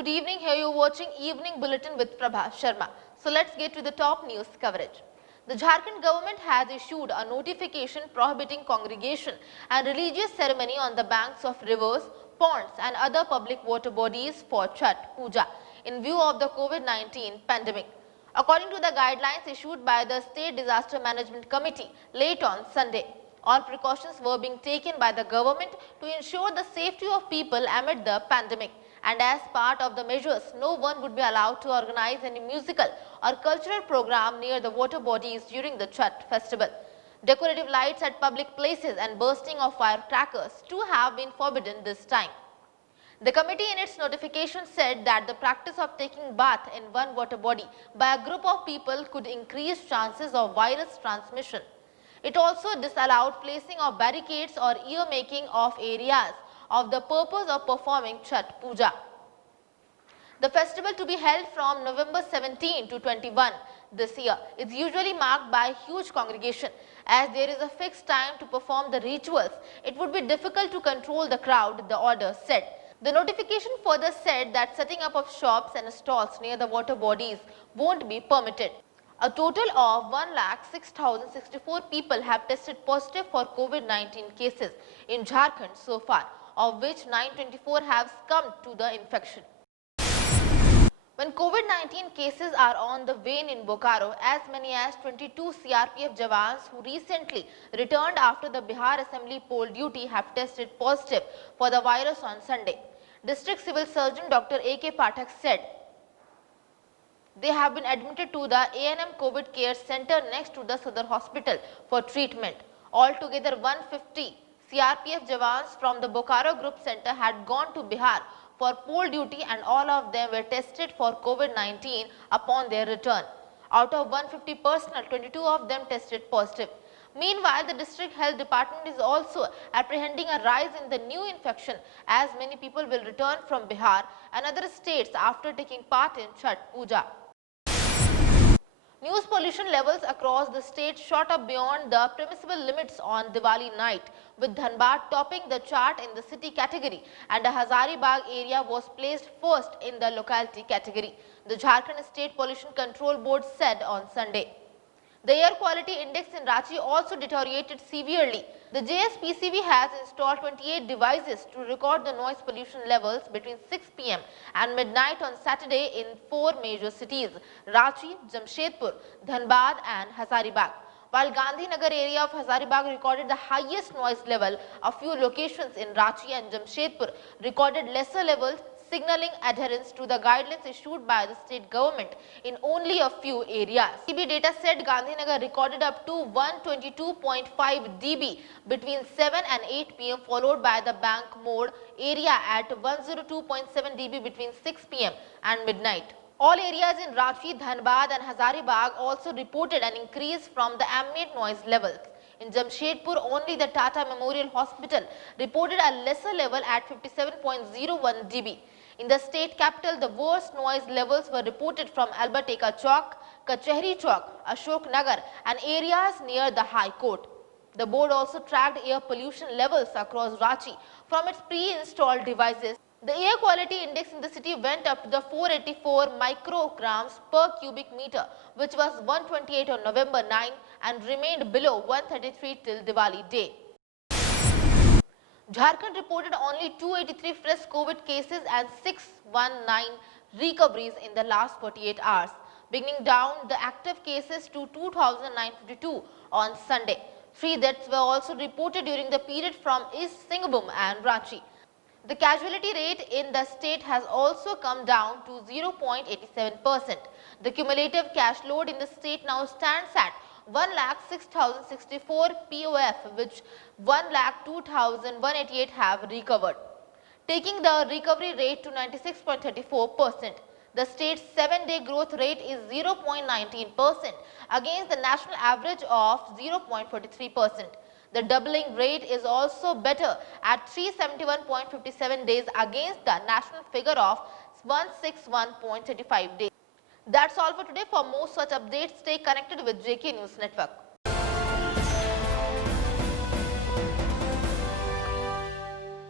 good evening. Here you're watching Evening Bulletin with Prabha Sharma. So let's get to the top news coverage. The Jharkhand government has issued a notification prohibiting congregation and religious ceremony on the banks of rivers, ponds and other public water bodies for Chhath Puja in view of the COVID-19 pandemic. According to the guidelines issued by the State Disaster Management Committee late on Sunday, all precautions were being taken by the government to ensure the safety of people amid the pandemic. And as part of the measures, no one would be allowed to organize any musical or cultural program near the water bodies during the Chhath festival. Decorative lights at public places and bursting of firecrackers too have been forbidden this time. The committee in its notification said that the practice of taking bath in one water body by a group of people could increase chances of virus transmission. It also disallowed placing of barricades or ear-making of areas of the purpose of performing Chhath Puja. The festival, to be held from November 17 to 21 this year, is usually marked by huge congregation. As there is a fixed time to perform the rituals, it would be difficult to control the crowd, the order said. The notification further said that setting up of shops and stalls near the water bodies won't be permitted. A total of 1,06,064 people have tested positive for COVID-19 cases in Jharkhand so far, of which 924 have succumbed to the infection. When COVID-19 cases are on the wane in Bokaro, as many as 22 CRPF Jawans who recently returned after the Bihar Assembly poll duty have tested positive for the virus on Sunday. District Civil Surgeon Dr. A.K. Pathak said they have been admitted to the A&M COVID Care Center next to the Sadar Hospital for treatment. Altogether 150 CRPF Jawans from the Bokaro Group Center had gone to Bihar for poll duty and all of them were tested for COVID-19 upon their return. Out of 150 personnel, 22 of them tested positive. Meanwhile, the district health department is also apprehending a rise in the new infection as many people will return from Bihar and other states after taking part in Chhath Puja. News pollution levels across the state shot up beyond the permissible limits on Diwali night, with Dhanbad topping the chart in the city category and the Hazaribagh area was placed first in the locality category, the Jharkhand State Pollution Control Board said on Sunday. The air quality index in Ranchi also deteriorated severely. The JSPCB has installed 28 devices to record the noise pollution levels between 6 p.m. and midnight on Saturday in 4 major cities, Ranchi, Jamshedpur, Dhanbad and Hazaribagh. While Gandhinagar area of Hazaribagh recorded the highest noise level, a few locations in Ranchi and Jamshedpur recorded lesser levels, signaling adherence to the guidelines issued by the state government in only a few areas. CB data said Gandhinagar recorded up to 122.5 dB between 7 and 8 p.m. followed by the Bank Mode area at 102.7 dB between 6 p.m. and midnight. All areas in Ranchi, Dhanbad and Hazaribagh also reported an increase from the ambient noise levels. In Jamshedpur, only the Tata Memorial Hospital reported a lesser level at 57.01 dB. In the state capital, the worst noise levels were reported from Alberteka Chowk, Kachehri Chowk, Ashok Nagar and areas near the High Court. The board also tracked air pollution levels across Ranchi from its pre-installed devices. The air quality index in the city went up to the 484 micrograms per cubic meter, which was 128 on November 9 and remained below 133 till Diwali day. Jharkhand reported only 283 fresh COVID cases and 619 recoveries in the last 48 hours, bringing down the active cases to 2,952 on Sunday. 3 deaths were also reported during the period from East Singhbhum and Ranchi. The casualty rate in the state has also come down to 0.87%. The cumulative cash load in the state now stands at 1,06,064 POF, which 1,02,188 have recovered, taking the recovery rate to 96.34%. The state's 7-day growth rate is 0.19% against the national average of 0.43%. The doubling rate is also better at 371.57 days against the national figure of 161.35 days. That's all for today. For more such updates, stay connected with JK News Network.